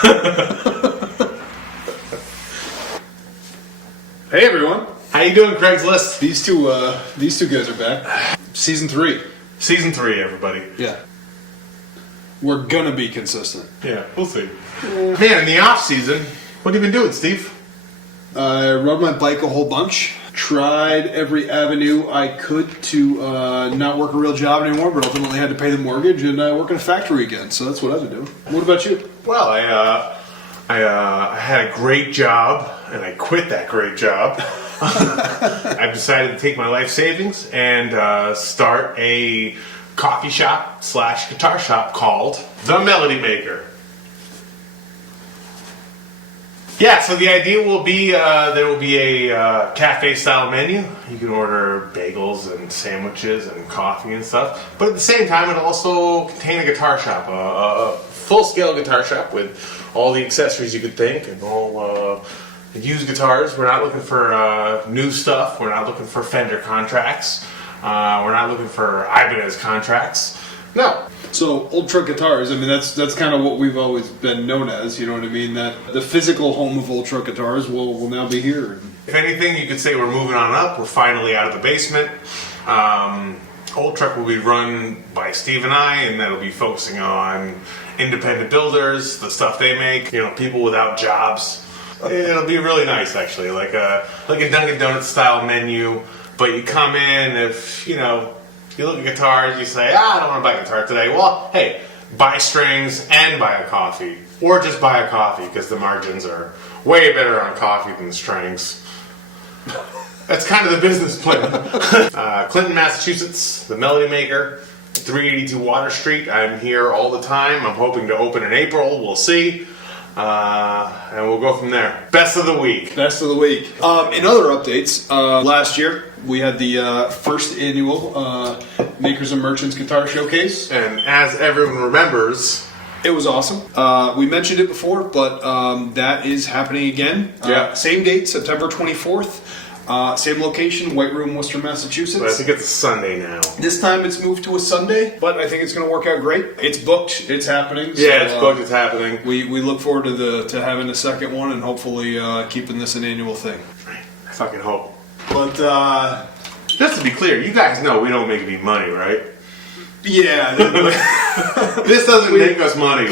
Hey everyone, How you doing, Craigslist? these two guys are back. Season 3. Season 3, everybody. Yeah. We're gonna be consistent. Yeah, we'll see. Man, in the off season, what have you been doing, Steve? I rode my bike a whole bunch. Tried every avenue I could to not work a real job anymore, but ultimately had to pay the mortgage and work in a factory again. So that's what I've been doing. What about you? Well, I had a great job, and I quit that great job. I've decided to take my life savings and start a coffee shop / guitar shop called The Melody Maker. Yeah, so the idea will be there will be a cafe-style menu. You can order bagels and sandwiches and coffee and stuff. But at the same time, it'll also contain a guitar shop, a full-scale guitar shop with all the accessories you could think and all used guitars. We're not looking for new stuff. We're not looking for Fender contracts. We're not looking for Ibanez contracts. No. So Old Truck Guitars, I mean that's kind of what we've always been known as, you know what I mean? That the physical home of Old Truck Guitars will now be here. If anything, you could say we're moving on up. We're finally out of the basement. Old Truck will be run by Steve and I, and that'll be focusing on independent builders, the stuff they make, you know, people without jobs. It'll be really nice, actually, like a Dunkin' Donuts style menu. But you come in, if you look at guitars, you say, I don't want to buy a guitar today. Well, hey, buy strings and buy a coffee. Or just buy a coffee, because the margins are way better on coffee than strings. That's kind of the business plan. Clinton, Massachusetts, The Melody Maker, 382 Water Street. I'm here all the time. I'm hoping to open in April. We'll see. And we'll go from there. Best of the week. Best of the week. In other updates, last year we had the first annual Makers and Merchants Guitar Showcase. And as everyone remembers, it was awesome. We mentioned it before, but that is happening again. Yeah. Same date, September 24th. Same location, White Room, Worcester, Massachusetts. but I think it's a Sunday now. This time it's moved to a Sunday, but I think it's going to work out great. It's booked. It's happening. So, Yeah, it's booked. It's happening. We look forward to having a second one and hopefully keeping this an annual thing. I fucking hope. But Just to be clear, you guys know we don't make any money, right? yeah, This doesn't make us money.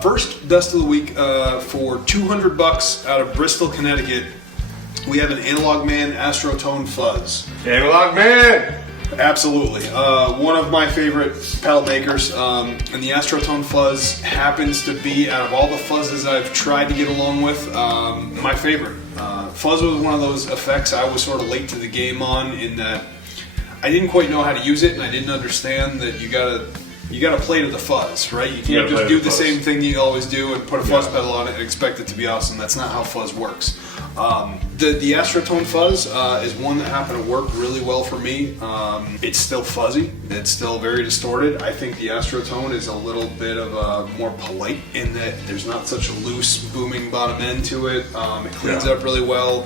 first best of the week for $200 out of Bristol, Connecticut. We have an Analog Man Astrotone Fuzz. Analog Man! Absolutely. One of my favorite pedal makers. And the Astrotone Fuzz happens to be, out of all the fuzzes I've tried to get along with, my favorite. Fuzz was one of those effects I was sort of late to the game on, in that I didn't quite know how to use it, and I didn't understand that you gotta play to the fuzz, right? You can't just do the same thing you always do and put a fuzz pedal on it and expect it to be awesome. That's not how fuzz works. The Astrotone Fuzz is one that happened to work really well for me. It's still fuzzy. It's still very distorted. I think the Astrotone is a little bit of more polite in that there's not such a loose, booming bottom end to it. It cleans up really well.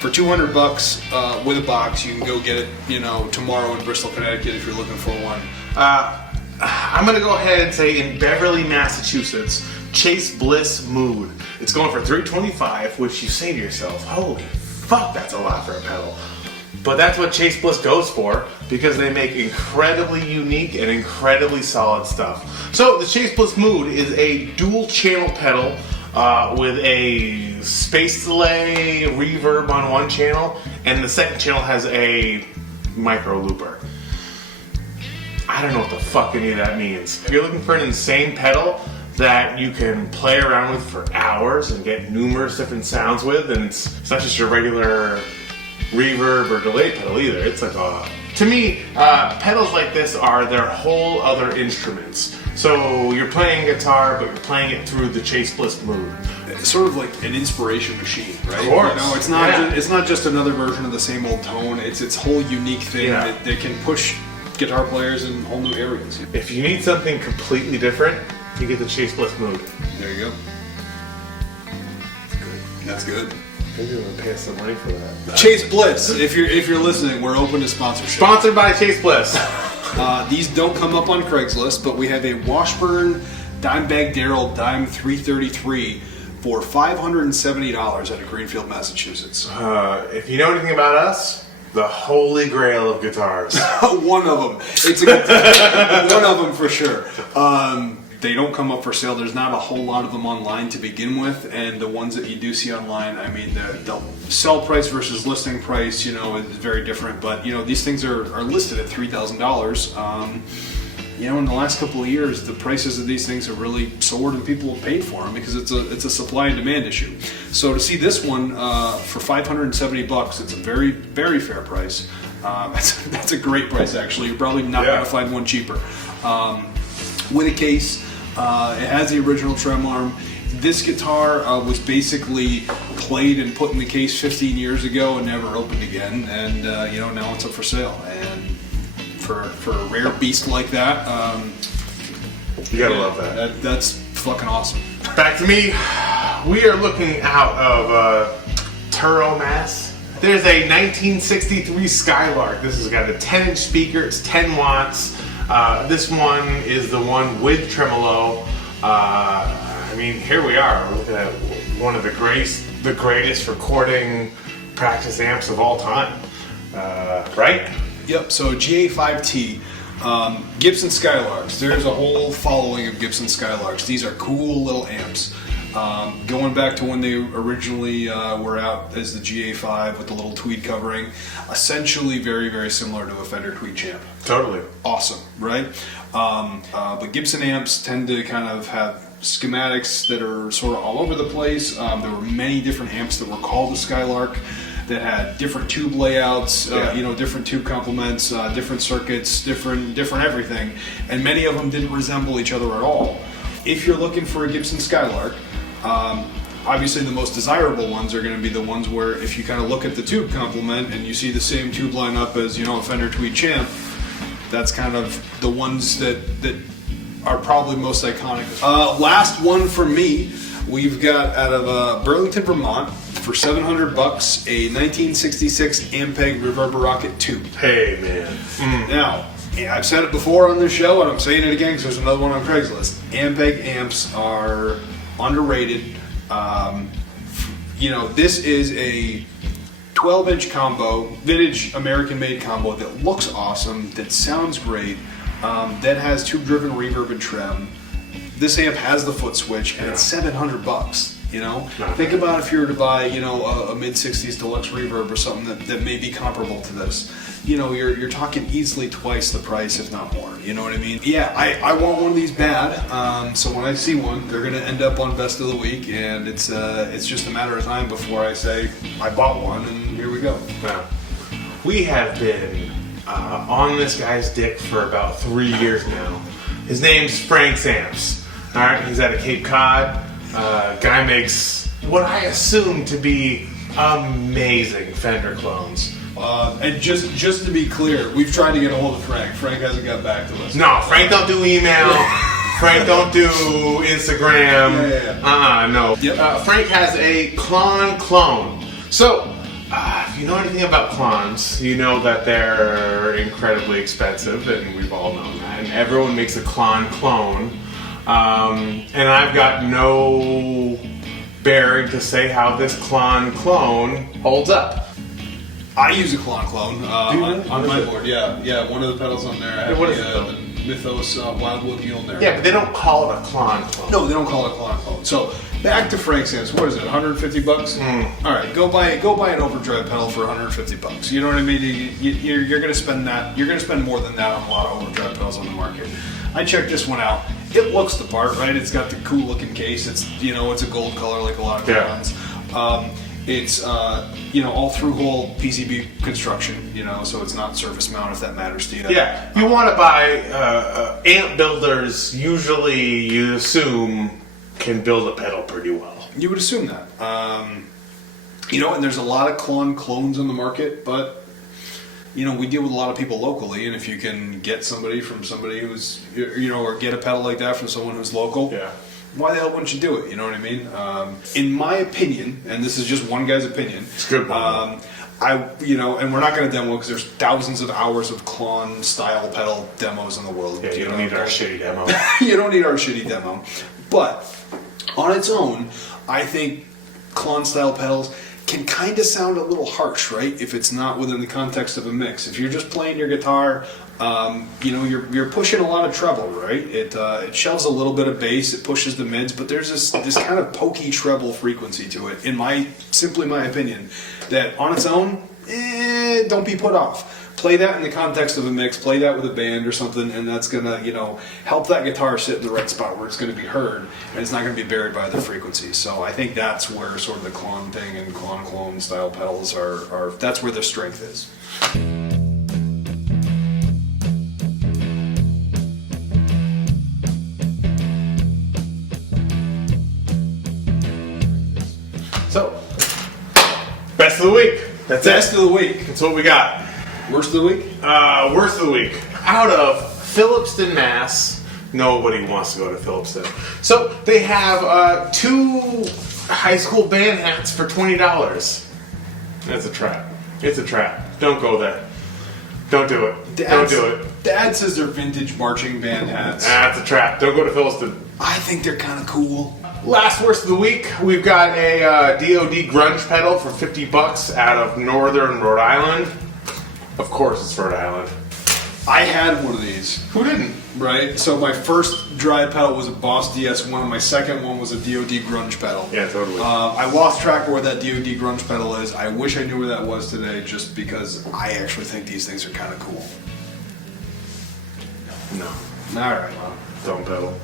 For $200 with a box, you can go get it, tomorrow in Bristol, Connecticut, if you're looking for one. I'm going to go ahead and say in Beverly, Massachusetts, Chase Bliss Mood. It's going for $325, which you say to yourself, holy fuck, that's a lot for a pedal. But that's what Chase Bliss goes for, because they make incredibly unique and incredibly solid stuff. So the Chase Bliss Mood is a dual channel pedal with a space delay reverb on one channel, and the second channel has a micro looper. I don't know what the fuck any of that means. If you're looking for an insane pedal that you can play around with for hours and get numerous different sounds with, and it's not just your regular reverb or delay pedal either. It's like to me, pedals like this are their whole other instruments. So you're playing guitar, but you're playing it through the Chase Bliss Mood. It's sort of like an inspiration machine, right? Of course. It's not just another version of the same old tone. It's its whole unique thing that can push guitar players in whole new areas. If you need something completely different, you get the Chase Bliss Mood. There you go. That's good. Maybe we'll pay us some money for that. Chase Bliss, if you're listening, we're open to sponsorship. Sponsored by Chase Bliss. These don't come up on Craigslist, but we have a Washburn Dimebag Darrell Dime 333 for $570 out of Greenfield, Massachusetts. If you know anything about us, the holy grail of guitars. One of them. It's a one of them for sure. They don't come up for sale. There's not a whole lot of them online to begin with, and the ones that you do see online, I mean, the sell price versus listing price, is very different. But these things are listed at $3,000. In the last couple of years, the prices of these things have really soared, and people have paid for them because it's a supply and demand issue. So to see this one for $570, it's a very, very fair price. That's a great price, actually. You're probably not going to find one cheaper. With a case, it has the original trem arm. This guitar was basically played and put in the case 15 years ago and never opened again, and now it's up for sale. And for a rare beast like that, you gotta love that. That's fucking awesome. Back to me. We are looking out of Turo, Mass. There's a 1963 Skylark. This has got a 10-inch speaker. It's 10 watts. This one is the one with tremolo. Here we are. We're looking at one of the greatest recording practice amps of all time. Right? Yep, so GA5T, Gibson Skylarks. There's a whole following of Gibson Skylarks. These are cool little amps. Going back to when they originally were out as the GA5 with the little tweed covering, essentially very, very similar to a Fender Tweed Champ. Totally. Awesome, right? But Gibson amps tend to kind of have schematics that are sort of all over the place. There were many different amps that were called the Skylark that had different tube layouts, different tube complements, different circuits, different everything, and many of them didn't resemble each other at all. If you're looking for a Gibson Skylark, obviously the most desirable ones are going to be the ones where if you kind of look at the tube complement and you see the same tube lineup as a Fender Tweed Champ, that's kind of the ones that are probably most iconic. Last one for me, we've got out of Burlington, Vermont, for $700, a 1966 Ampeg Reverberocket tube. Hey, man. Now, I've said it before on this show, and I'm saying it again because there's another one on Craigslist. Ampeg amps are underrated. This is a 12-inch combo, vintage American-made combo that looks awesome, that sounds great, that has tube-driven reverb and trem. This amp has the foot switch, and it's $700. Think about if you were to buy, a mid-60s deluxe reverb or something that may be comparable to this. You're talking easily twice the price, if not more. You know what I mean? Yeah, I want one of these bad. So when I see one, they're going to end up on Best of the Week, and it's just a matter of time before I say I bought one, and here we go. Now, we have been on this guy's dick for about 3 years now. His name's Frank's Amps. All right, he's out of Cape Cod. Guy makes what I assume to be amazing Fender clones. And just to be clear, we've tried to get a hold of Frank. Frank hasn't got back to us. No, Frank don't do email. Frank don't do Instagram. No. Yep. Frank has a clone. So, if you know anything about clones, you know that they're incredibly expensive, and we've all known that. And everyone makes a clone. And I've got no bearing to say how this clone holds up. I use a clone on my board. Yeah, one of the pedals on there. I have What is the Mythos Wildwood Mjolnir. Yeah, but they don't call it a clone. No, they don't call it a clone. So back to Frank's amps. What is it? $150? All right, go buy an overdrive pedal for $150. You know what I mean? You're going to spend that. You're going to spend more than that on a lot of overdrive pedals on the market. I checked this one out. It looks the part, right? It's got the cool looking case. It's it's a gold color like a lot of clones. It's all through hole PCB construction, so it's not surface mount if that matters to you. Yeah, you want to buy amp builders. Usually, you assume can build a pedal pretty well. You would assume that. And there's a lot of clones on the market, but we deal with a lot of people locally, and if you can get somebody from somebody who's or get a pedal like that from someone who's local, why the hell wouldn't you do it? You know what I mean? In my opinion, and this is just one guy's opinion, It's a good one. And we're not going to demo because there's thousands of hours of Klon style pedal demos in the world. Yeah, you don't need our shitty demo. You don't need our shitty demo. But on its own, I think Klon style pedals can kind of sound a little harsh, right? If it's not within the context of a mix. If you're just playing your guitar, you're pushing a lot of treble, right? It shelves a little bit of bass, it pushes the mids, but there's this kind of pokey treble frequency to it. In my opinion, that on its own, don't be put off. Play that in the context of a mix, play that with a band or something, and that's gonna, help that guitar sit in the right spot where it's gonna be heard, and it's not gonna be buried by the frequencies. So I think that's where sort of the Klon thing and Klon clone style pedals are that's where their strength is. So, best of the week. That's Best it. of the week. That's what we got. Worst of the week? Worst of the week. Out of Phillipston, Mass. Nobody wants to go to Phillipston. So they have 2 high school band hats for $20. That's a trap. It's a trap. Don't go there. Don't do it. Don't do it. Dad says they're vintage marching band hats. That's a trap. Don't go to Phillipston. I think they're kind of cool. Last worst of the week, we've got a DoD grunge pedal for $50 out of Northern Rhode Island. Of course, it's Rhode Island. I had one of these. Who didn't? Right? So my first dry pedal was a Boss DS1, and my second one was a DoD grunge pedal. Yeah, totally. I lost track of where that DoD grunge pedal is. I wish I knew where that was today, just because I actually think these things are kind of cool. No, All right, well. don't pedal.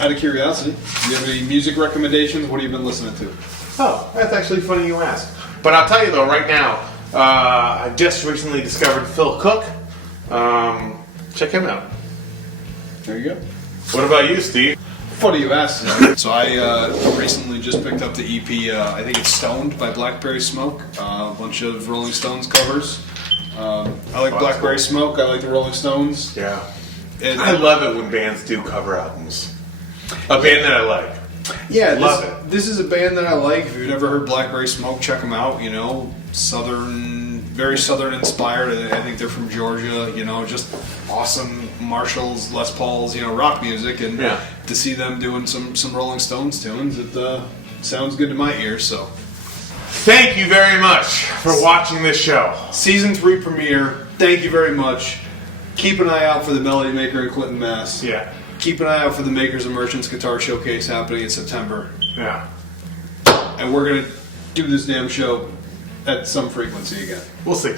Out of curiosity, do you have any music recommendations? What have you been listening to? Oh, that's actually funny you ask. But I'll tell you though, right now, I just recently discovered Phil Cook. Check him out. There you go. What about you, Steve? Funny you asked. So I recently just picked up the EP, I think it's Stoned by Blackberry Smoke. A bunch of Rolling Stones covers. I like Blackberry Smoke. I like the Rolling Stones. Yeah. And I love it when bands do cover albums. A band that I like. Yeah, Love it. This is a band that I like. If you've never heard Blackberry Smoke, check them out. Very southern inspired. I think they're from Georgia. Just awesome Marshalls, Les Pauls, rock music. And Yeah. to see them doing some Rolling Stones tunes, it sounds good to my ears. So, Thank you very much for watching this show. season 3 premiere. Thank you very much. Keep an eye out for the Melody Maker in Clinton, Mass. Yeah. Keep an eye out for the Makers and Merchants Guitar Showcase happening in September. Yeah. And we're going to do this damn show at some frequency again. We'll see.